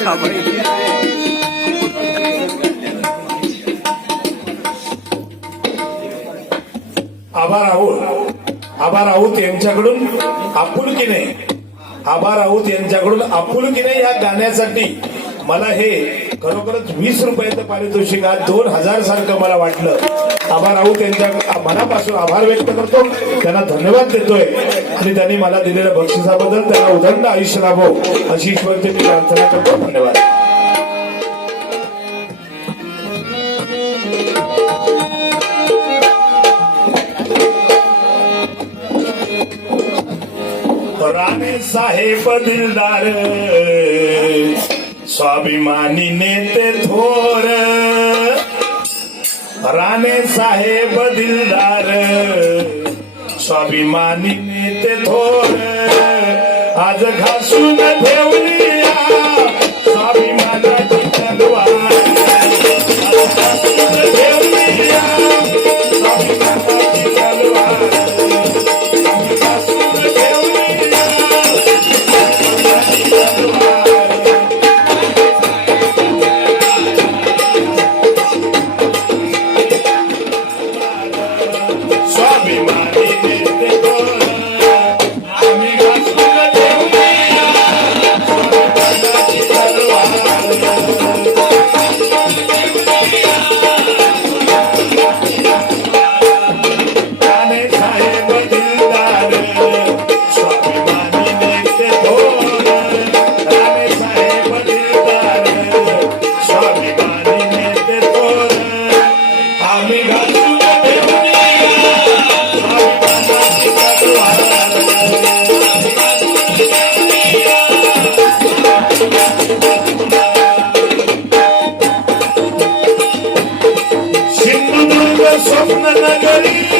आभार आहोत आभार आहोत यांच्याकडून आपुलकीने. आभार आहोत यांच्याकडून आपुलकीने या गाण्यासाठी. मला हे खरोखरच वीस रुपयाचं पारितोषिक आज दोन हजार सारखं मला वाटलं. आभार आहोत त्यांच्या मनापासून आभार व्यक्त करतो. त्यांना धन्यवाद देतोय. आणि त्यांनी मला दिलेल्या बक्षिसाबद्दल त्यांना उदंड आयुष्य लाभो अशी ईश्वरची मी प्रार्थना करतो. धन्यवाद. राणे साहेब दिलदार. स्वाभिमानी नेते थोर राणे साहेब दिलदार स्वाभिमानी नेते थोर आज घासून ठेवली Somos una nagari